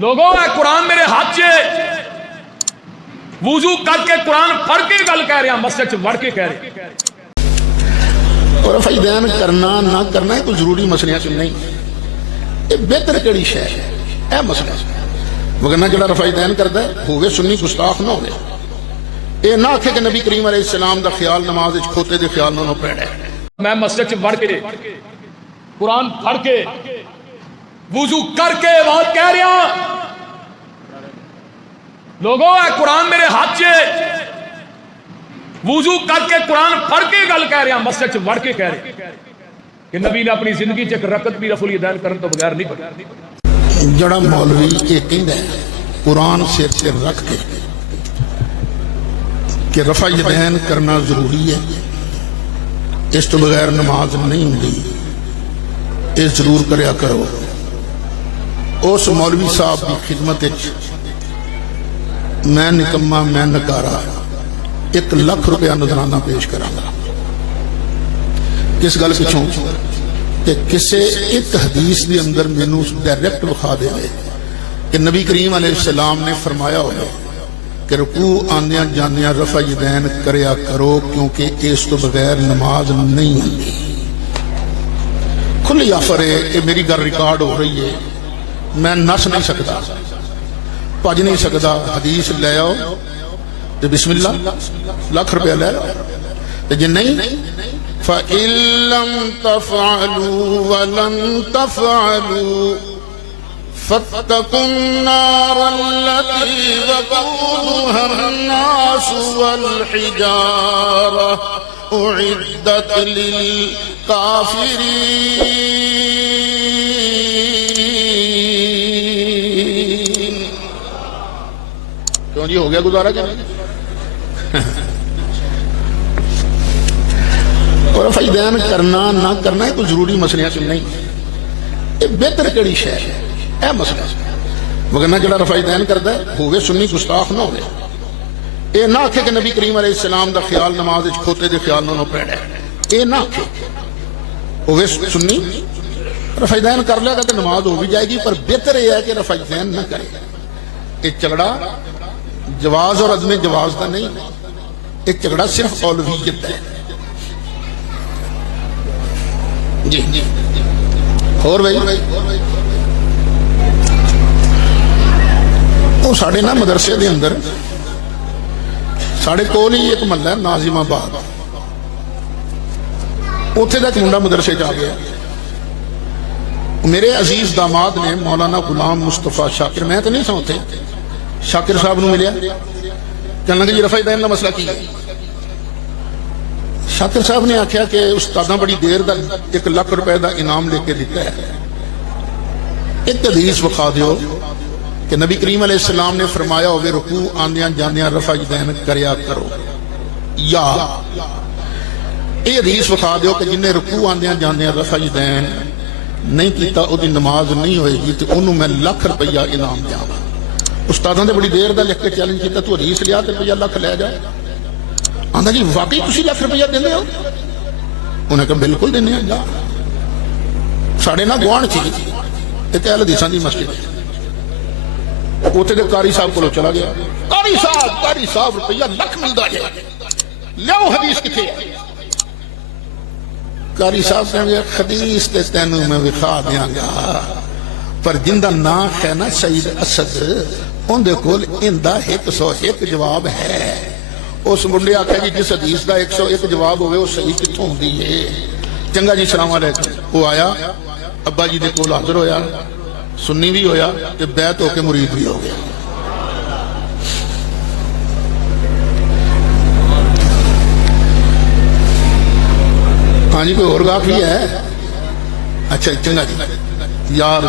Logo ਇਹ ਕੁਰਾਨ ਮੇਰੇ ਹੱਥ 'ਚ ਵੁਜ਼ੂ ਕਰਕੇ ਕੁਰਾਨ ਫੜ ਕੇ ਗੱਲ ਕਹਿ ਰਿਹਾ, ਮਸਜਿਦ 'ਚ ਵੜ ਕੇ ਕਹਿ ਰਿਹਾ। और फैदैन करना ना करना कोई जरूरी मसलियां च नहीं, ये बेहतर केड़ी शय है यह मसला। वगरना जो रफाईदैन करता है होवे सुन्नी गुस्ताख ना हो, ये ना आखे कि नबी करीम अलैहिस्सलाम का ख्याल नमाज खोते के ख्याल ना पैड़ा है। मैं मस्जिद च वड़ के कुरान फड़ के वुजू करके बात कह रहा। लोगों ये कुरान मेरे हाथ 'ਚ वुजू करके कुरान फड़ के गल कह रहा, मस्जिद च वड़ के कह रहा कि नबी ने अपनी जिंदगी च एक रकत भी रफुल यदैन करने तो बगैर नहीं पढ़ी। जड़ा मौलवी ये कहता है कुरान सिर से रख के कि रफा यदैन करना जरूरी है, इस तो बगैर नमाज नहीं होती, ये जरूर करया करो। उस मौलवी साहब की खिदमत मैं निकम्मा मैं नकारा 1 लाख रुपया नजराना पेश करांगा। किस गल पिछों कि किसी एक हदीस के अंदर मैनू डायरैक्ट विखा दे कि नबी करीम अलैहिस्सलाम ने फरमाया हो कि रुकू आंदिया जानिया रफा यदैन करया करो क्योंकि इस तो बगैर नमाज नहीं होती। खुली आफर है, ये मेरी गल रिकॉर्ड हो रही है, मैं नस नहीं सकता, भज नहीं सकता। हदीस ले आओ तो बिस्मिल्लाह लाख रुपया ले लो, जे नहीं फ़इल्लम तफ़अलू वलन तफ़अलू फत्तकुन नार अल्लती वक़ूदुहा अन्नास वल हिजारा उइद्दत लिल काफिरीन। क्यों जी हो गया गुजारा क्या? और फैदैन करना ना करना कोई जरूरी मसलियां च नहीं, ये बेहतर केड़ी शय है यह मसला। वगरना जो रफाईदैन करता है होवे सुन्नी गुस्ताख ना हो, ये ना आखे कि नबी करीम अलैहिस्सलाम का ख्याल नमाज खोते के ख्याल ना पैड़ा है, ये ना आखे। होवे सुन्नी रफाईदैन कर लेगा तो नमाज हो भी जाएगी, पर बेहतर यह है कि रफाईदैन ना करे। ये झगड़ा जवाज और अदम जवाज का नहीं, एक झगड़ा सिर्फ औलवियत है जी। और भाई वो साढ़े ना मदरसे के अंदर साढ़े कोल ही एक महला है नाजिमाबाद, उत्थे का एक मुंडा मदरसे च आ गया। मेरे अजीज दामाद ने मौलाना गुलाम मुस्तफा शाकिर, मैं तो नहीं था उत्थे, शाकिर साहब को मिलिया, कहने लगे जी रफा यदैन का मसला की है। शाकिर साहब ने आख्या कि उस्तादा बड़ी देर का 1 लाख रुपए का इनाम लेके दिता है, एक हदीस विखा दियो कि नबी करीम अलैहिस्सलाम ने फरमाया होवे रुकू आंदिया जानिया रफा यदैन करया करो, या ये हदीस विखा दियो कि जिन्हें रुकू आंदिया जानिया रफा यदैन नहीं किया उसकी नमाज नहीं होएगी तो उन्होंने मैं 1 लाख रुपया इनाम देवांगा। उस्तादा ने बड़ी देर का लिख के चैलेंज किया, तू हदीस लिया तो रुपया 1 लाख लै जाए। आंदा जी वाकई तुसीं 1 लाख रुपया देंदे हो? उन्हें कहा बिल्कुल देने जा। साढ़े ना गुआढ़ च एक अहल हदीसां दी मस्जिद, उत्थे दे कारी साहब कोलों चला गया, कारी साहब रुपया 1 लाख मिलता है, लियाओ हदीस किथे है? कारी साहब कहेंगे हदीस ते तैनूं मैं विखा देंगा, पर जिंदा नाम है ना सईद असद उनके कोल इंदा 101 जवाब है। उस मुंडे आख्या जी जिस हदीस का 101 जवाब होवे वो सही कित्थों होंदी है? चंगा जी सलाम अलैकुम। वो आया अब्बा जी के कोल हाजिर होया, सुन्नी भी होया ते बैत होके मुरीद भी हो गया। हाँ जी कोई और गाहक भी है? अच्छा चंगा जी यार